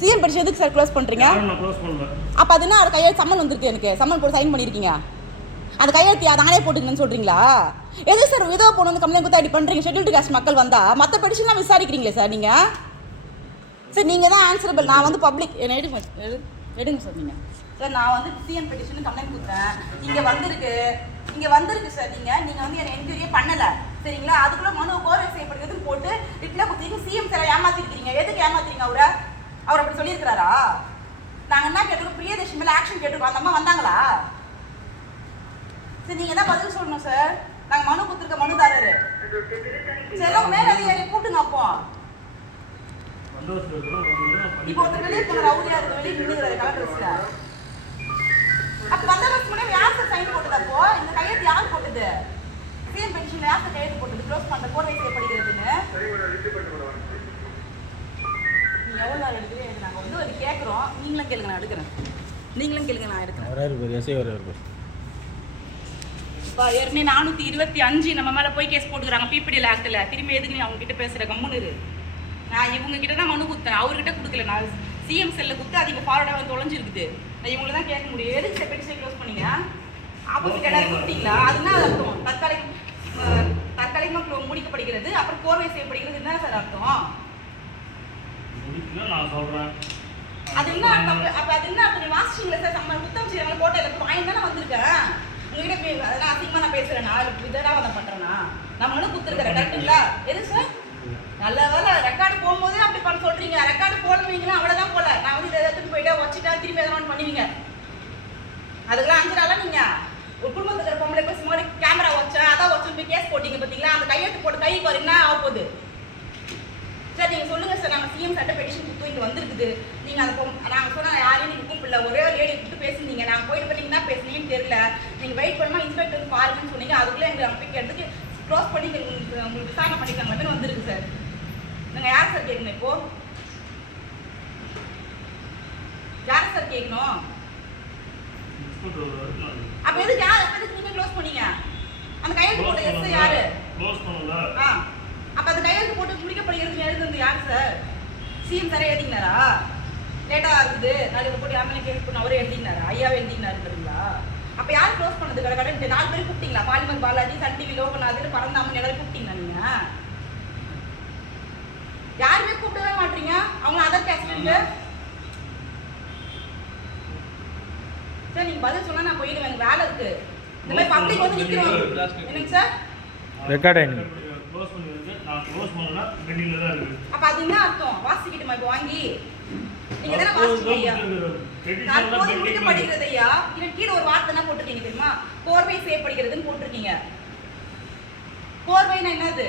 CM petition எதுக்கு sir close பண்ணுறீங்க? அப்போ அது என்ன கையெழுத்து சம்மன் வந்திருக்கு, எனக்கு சம்மன் போட்டு சைன் பண்ணியிருக்கீங்க, அந்த கையெழுத்து தானே போட்டுங்கன்னு சொல்கிறீங்களா? எது சார் விதவை பொண்ணு வந்து கம்ப்ளைண்ட் கொடுத்தா இப்படி பண்ணுறீங்க? ஷெட்யூல்டு காஸ்ட் மக்கள் வந்தால் மற்ற பெட்டிஷன்லாம் விசாரிக்கிறீங்களே சார் நீங்கள். சார் நீங்கள் தான் ஆன்சரபிள். நான் வந்து பப்ளிக் என்ன எடுங்க சார். நீங்கள் சார் நான் வந்து சிஎம் பெட்டிஷன் கம்ப்ளைண்ட் கொடுத்தேன், இங்கே வந்திருக்கு சார். நீங்கள் வந்து என்னை என்கொயரியே பண்ணலை சரிங்களா? அதுக்குள்ளே மனு கோரை செய்யப்படுகிறதுன்னு போட்டு ரிப்ளை கொடுத்தீங்க. சிஎம் சார் ஏமாற்றிருக்கீங்க. எதுக்கு ஏமாத்துறீங்க? அவர் அப்படி சொல்லியிருக்கிறாரா? நாங்கள் என்ன கேட்டிருக்கோம், பிரியதர்ஷினி மேலே ஆக்ஷன் கேட்டிருக்கோம். அந்த அம்மா வந்தாங்களா? சரி நீங்கள் தான் பதில் சொல்லணும் சார். நாங்கள் மனு கொடுத்துருக்க மனுதாரர் சரி அவங்க மேலே அதிகாரியை கூப்பிட்டுங்க. இப்போ ஒருத்தர் வெளியே போன ரவுடியா இருக்கு, வெளியே நின்றுகிறாரு கலெக்டர்ஸ்ல. அப்போ வந்தவருக்கு முன்னாடி யார் சார் சைன் போட்டது? அப்போ இந்த கையெழுத்து யார் போட்டது? சிஎம் பென்ஷன்ல யார் சார் கையெழுத்து போட்டது? க்ளோஸ் பண்ணுற கோர்வை செய்யப்படுகிறதுன்னு எவ்வளோ நாள் எடுக்குது? நாங்கள் வந்து அது கேட்குறோம். நீங்களும் கேளுங்க, நான் எடுக்கிறேன். நான் எடுக்கிறேன். இப்போ ஏற்கனவே 425 நம்ம மேலே போய் கேஸ் போட்டுக்கிறாங்க பிபிடிஎல் ஆக்டில். திரும்பி எதுக்கு நீ அவங்க கிட்ட பேசுகிற? கம்முன்னு நான் இவங்க கிட்ட தான் மனு கொடுத்தேன், அவர்கிட்ட கொடுக்கல. நான் சிஎம் செல்ல கொடுத்து அது இங்கே ஃபார்வர்டாக வந்து தொலைஞ்சிருக்குது. நான் இவங்களை தான் கேட்க முடியும். எதுக்கு சார் பெட்டிஷன் க்ளோஸ் பண்ணீங்க? ஆப்போசிட் எல்லாரும் கொடுத்தீங்களா? அதுனா அர்த்தம் தற்காலிகமாக முடிக்கப்படுகிறது, அப்புறம் கோர்வை செய்யப்படுகிறது என்ன சார் அர்த்தம்? அது என்ன அர்த்தம்? அப்போ அது என்ன அர்த்தம்? நீ வாசிச்சிங்களா சார்? நம்ம புத்தகம் செய்யறவங்க போட்டோ எனக்கு வாங்கி தானே வந்திருக்கேன். உங்ககிட்ட அதெல்லாம் அதிகமாக நான் பேசுகிறேன்னா இதெல்லாம் வந்து பண்ணுறேன்னா நான் மனு கொடுத்துருக்கிறேன் கரெக்டுங்களா? எது சார்? நல்ல வேலை ரெக்கார்டு போகும்போதே அப்படி பண்ண சொல்கிறீங்க. ரெக்கார்டு போடுவீங்கன்னா அவ்வளோதான் போல. நான் வந்து இதை எடுத்துகிட்டு போயிட்டா வச்சுட்டா திரும்பி எதனா பண்ணுவீங்க. அதுக்கெல்லாம் அஞ்சுறாலாம் நீங்கள் ஒரு குடும்பத்துக்கு இருக்கிற பொம்பளை பேசும் போது கேமரா வச்சேன் அதான் வச்சு போய் கேஸ் போட்டிங்க பார்த்தீங்களா? அந்த கையெழுத்து போட்டு கைக்கு வர என்ன ஆக போகுது சார்? நீங்கள் சொல்லுங்கள் சார். நாங்கள் சிஎம் சட்ட பெட்டிஷன் கொடுத்து இங்கே வந்திருக்குது. நீங்கள் அதை நாங்கள் சொன்னால் யாரையும் நீங்கள் கூப்பிடல, ஒரே ஒரு லேடி கூப்பிட்டு பேசுனீங்க. நாங்கள் போயிட்டு பார்த்தீங்கன்னா பேசுனீங்கன்னு தெரியல. நீங்கள் வெயிட் பண்ணால் இன்ஸ்பெக்டர் வந்து பாருங்கன்னு சொன்னீங்க. அதுக்குள்ளே எங்களை பிடிக்கிறதுக்கு க்ளோஸ் பண்ணி உங்களுக்கு விசாரணை பண்ணிக்காங்க வந்துருக்கு சார். நீங்கள் யார் சார் கேட்கணும்? இப்போ யார் சார் கேட்கணும்? அப்போ எதுக்கு நீங்கள் க்ளோஸ் பண்ணீங்க? அந்த கையெழுத்து போட்ட எஸ் யாரு? அப்போ அந்த கையெழுத்து போட்டு முடிக்கப்படுகிறது எழுதுறது யார் சார்? சிஎம் சாரே எழுதினாரா? லேட்டாக இருக்குது நாளைக்கு போட்டு யாருமே கேஸ் பண்ண அவரே எழுதினாரா? ஐயாவே எழுதினாருங்களா? அப்போ யார் க்ளோஸ் பண்ணது? கடை 4 பேர் கூப்பிட்டீங்களா? பாலிமர் பாலாஜி, சன் டிவி லோகநாதன், பரந்தாமன் எல்லாரும் கூப்பிட்டீங்களா? நீங்கள் யாருமே கூப்பிடவே மாட்டீங்க. அவங்க அதர் கேஸ்ட் சார். நீங்க பதில் சொன்னா நான் போயிடுவேன், எனக்கு வேலை இருக்கு. இந்த மாதிரி பப்ளிக் வந்து நிக்கிறோம். என்னங்க சார்? ரெக்கார்ட் ஆயிடுங்க. க்ளோஸ் பண்ணிருக்கு. நான் க்ளோஸ் பண்ணனா பெண்டிங்ல தான் இருக்கு. அப்ப அது என்ன அர்த்தம்? வாசிக்கிட்டுமா இப்போ வாங்கி? நீங்க தான வாசிச்சீங்க. தற்போது முடிக்கப்படுகிறது ஐயா. இது கீழ ஒரு வார்த்தை என்ன போட்டுருக்கீங்க தெரியுமா? கோர்வை செய்யப்படுகிறதுன்னு போட்டுருக்கீங்க. கோர்வைனா என்னது?